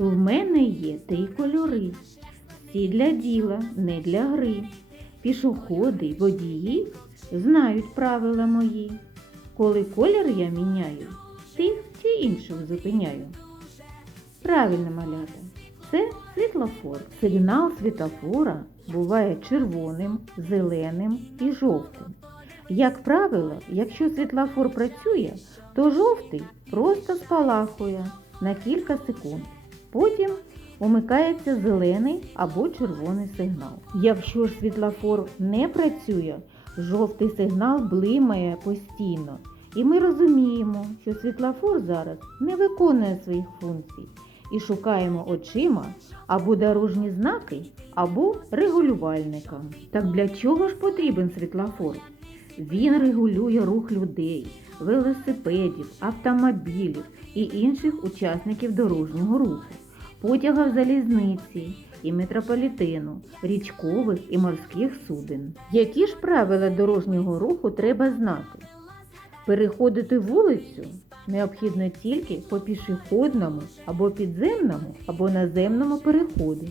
В мене є три кольори. Всі для діла, не для гри. Пішоходи, водії знають правила мої. Коли колір я міняю, тих чи інших зупиняю. Правильно, малята. Це світлофор. Сигнал світлофора буває червоним, зеленим і жовтим. Як правило, якщо світлофор працює, то жовтий просто спалахує на кілька секунд. Потім умикається зелений або червоний сигнал. Якщо ж світлофор не працює, жовтий сигнал блимає постійно. І ми розуміємо, що світлофор зараз не виконує своїх функцій і шукаємо очима або дорожні знаки, або регулювальника. Так для чого ж потрібен світлофор? Він регулює рух людей, велосипедів, автомобілів і інших учасників дорожнього руху, потягів залізниці і метрополітену, річкових і морських суден. Які ж правила дорожнього руху треба знати? Переходити вулицю необхідно тільки по пішохідному або підземному або наземному переходу.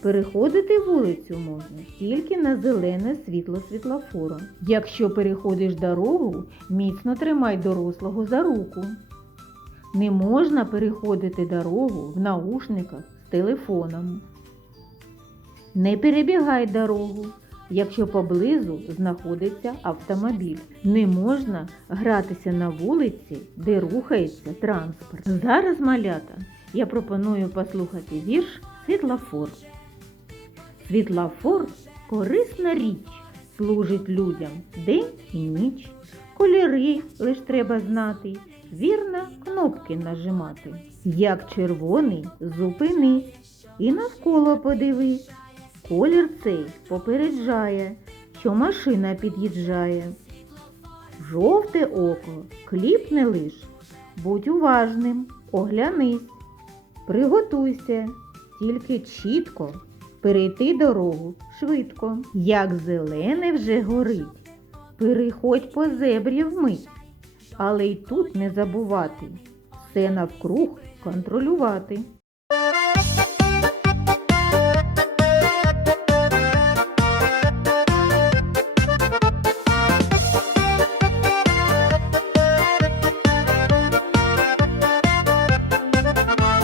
Переходити вулицю можна тільки на зелене світло світлофора. Якщо переходиш дорогу, міцно тримай дорослого за руку. Не можна переходити дорогу в наушниках з телефоном. Не перебігай дорогу, якщо поблизу знаходиться автомобіль. Не можна гратися на вулиці, де рухається транспорт. Зараз, малята, я пропоную послухати вірш Світлофор. Світлофор корисна річ, служить людям день і ніч. Кольори лиш треба знати, вірно кнопки нажимати. Як червоний зупинись і навколо подивись. Колір цей попереджає, що машина під'їжджає. Жовте око кліпне лиш, будь уважним, оглянись. Приготуйся, тільки чітко перейти дорогу швидко. Як зелене вже горить, переходь по зебрі вмить, але й тут не забувати все навкруг контролювати.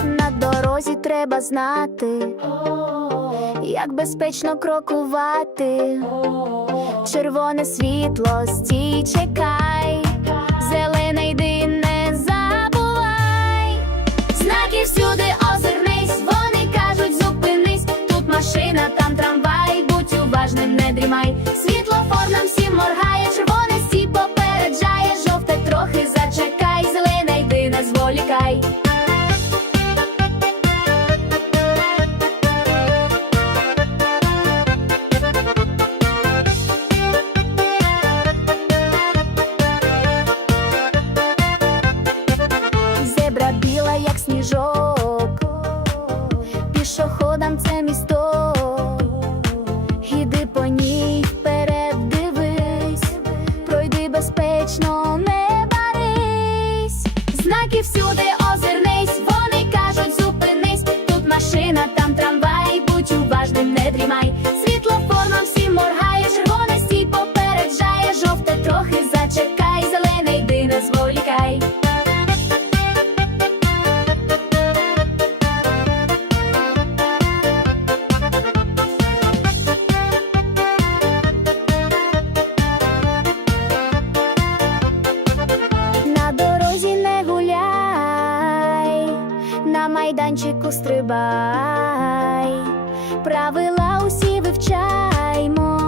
На дорозі треба знати, як безпечно крокувати. Червоне світло, стій, чекай, дрімай. Світлофор нам всім моргає, червоне стій попереджає, жовте трохи зачекай, зелене йди, не зволікай. Зебра біла, як сніжок, пішоходам це місток. На майданчику стрибай, правила усі вивчаймо,